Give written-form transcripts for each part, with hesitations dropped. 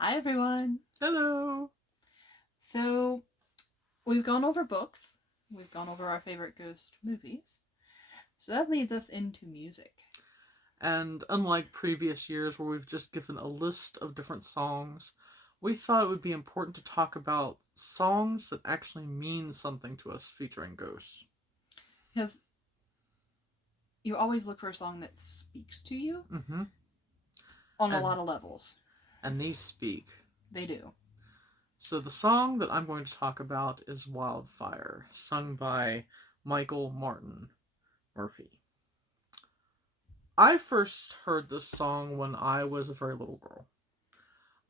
Hi, everyone. Hello. So, we've gone over books, we've gone over our favorite ghost movies. So, that leads us into music. And unlike previous years where we've just given a list of different songs, we thought it would be important to talk about songs that actually mean something to us featuring ghosts. Because you always look for a song that speaks to you Mm-hmm. on a And lot of levels. and these speak. They do. So the song that I'm going to talk about is Wildfire, sung by Michael Martin Murphey. I first heard this song when I was a very little girl.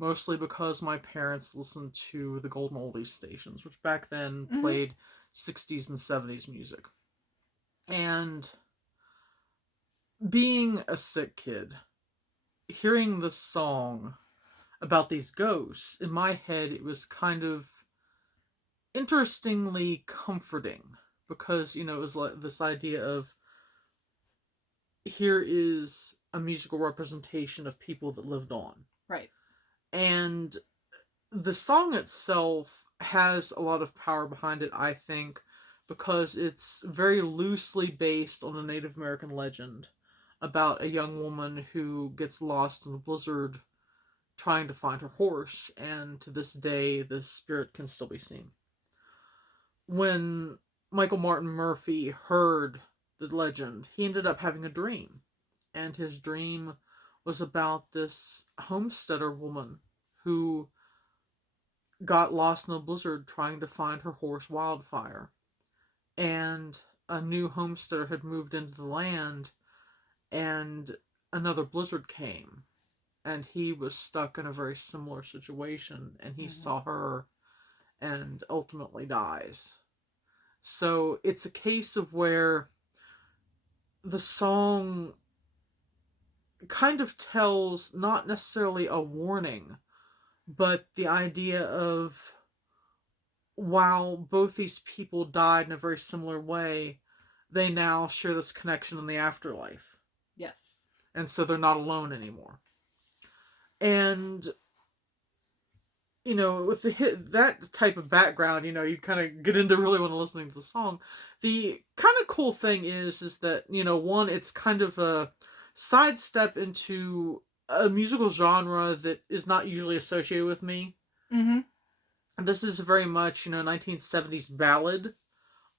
Mostly because my parents listened to the Golden Oldies stations, which back then Mm-hmm. played 60s and 70s music. And being a sick kid, hearing this song about these ghosts, in my head, it was kind of interestingly comforting because, it was like this idea of here is a musical representation of people that lived on. Right. And the song itself has a lot of power behind it, I think, because it's very loosely based on a Native American legend about a young woman who gets lost in a blizzard trying to find her horse, and to this day, this spirit can still be seen. When Michael Martin Murphy heard the legend, he ended up having a dream, and his dream was about this homesteader woman who got lost in a blizzard trying to find her horse Wildfire. And a new homesteader had moved into the land, and another blizzard came. And he was stuck in a very similar situation, and he Mm-hmm. saw her and ultimately dies. So it's a case of where the song kind of tells not necessarily a warning, but the idea of while both these people died in a very similar way, they now share this connection in the afterlife. Yes. And so they're not alone anymore. And, with that type of background, you kind of get into really when listening to the song. The kind of cool thing is that, one, it's kind of a sidestep into a musical genre that is not usually associated with me. Mm-hmm. This is very much, 1970s ballad.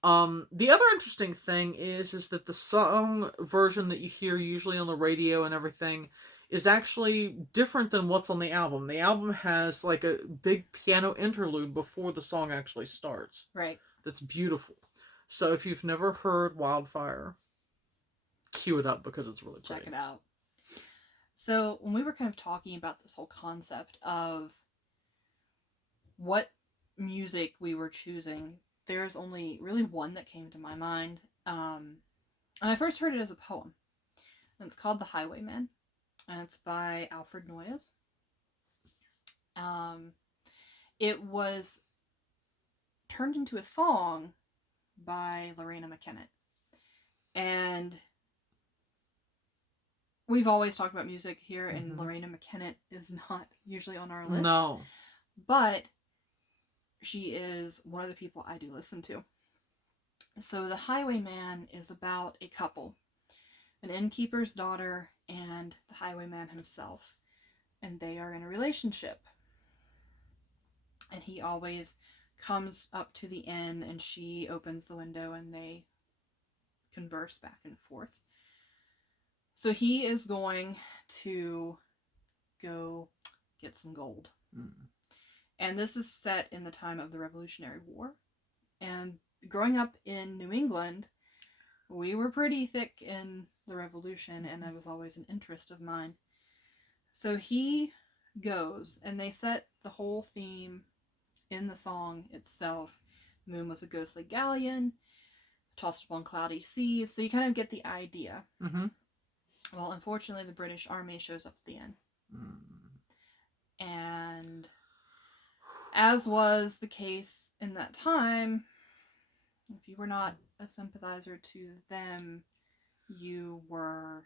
The other interesting thing is that the song version that you hear usually on the radio and everything is actually different than what's on the album. The album has like a big piano interlude before the song actually starts. Right. That's beautiful. So if you've never heard Wildfire, cue it up because it's really Check pretty. it out. So, when we were kind of talking about this whole concept of what music we were choosing, there's only really one that came to my mind. And I first heard it as a poem. And it's called The Highwayman. And it's by Alfred Noyes. Um, it was turned into a song by Lorena McKennitt. And we've always talked about music here, and Mm-hmm. Lorena McKennitt is not usually on our list. No. But she is one of the people I do listen to. So, The Highwayman is about a couple, an innkeeper's daughter and the highwayman himself. And they are in a relationship. And he always comes up to the inn and she opens the window and they converse back and forth. So he is going to go get some gold. Mm. And this is set in the time of the Revolutionary War. And growing up in New England, we were pretty thick in the Revolution, and it was always an interest of mine. So he goes, and they set the whole theme in the song itself. The moon was a ghostly galleon, tossed upon cloudy seas, so you kind of get the idea. Mm-hmm. Well, unfortunately, the British Army shows up at the end. Mm. And as was the case in that time, if you were not a sympathizer to them, you were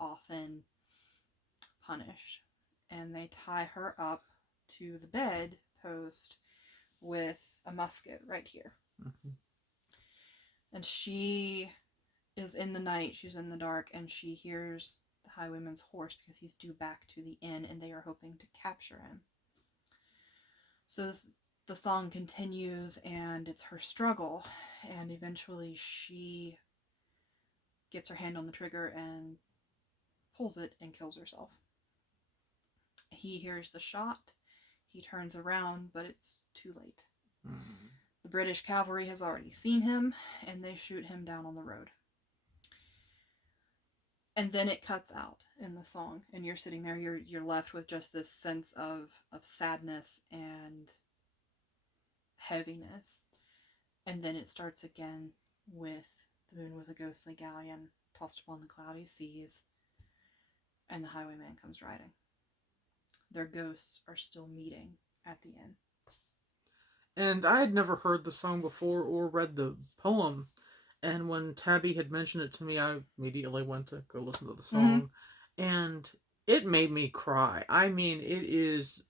often punished. and they tie her up to the bed post with a musket right here. Mm-hmm. And she is in the night, she's in the dark, and she hears the highwayman's horse because he's due back to the inn and they are hoping to capture him. So the song continues, and it's her struggle, and eventually she gets her hand on the trigger and pulls it and kills herself. He hears the shot, he turns around, but it's too late. Mm-hmm. The British cavalry has already seen him, and they shoot him down on the road. And then it cuts out in the song, and you're sitting there, you're left with just this sense of sadness and heaviness. And then it starts again with the moon was a ghostly galleon tossed upon the cloudy seas, and the highwayman comes riding. Their ghosts are still meeting at the inn. And I had never heard the song before or read the poem. And when Tabby had mentioned it to me, I immediately went to go listen to the song. Mm-hmm. And it made me cry. I mean, it is,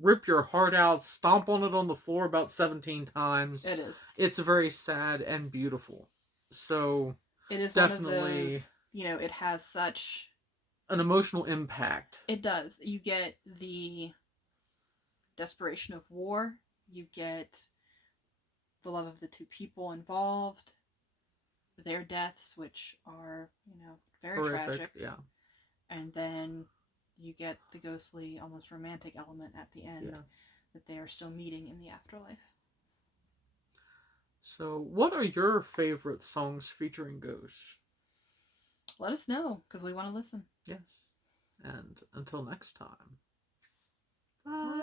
rip your heart out, stomp on it on the floor about 17 times. It is. It's very sad and beautiful. So, it is definitely one of those, it has such an emotional impact. It does. You get the desperation of war, you get the love of the two people involved, their deaths, which are, very horrific, tragic. Yeah. And then you get the ghostly, almost romantic element at the end, that they are still meeting in the afterlife. So, what are your favorite songs featuring ghosts? Let us know, because we want to listen. Yes. And until next time. Bye.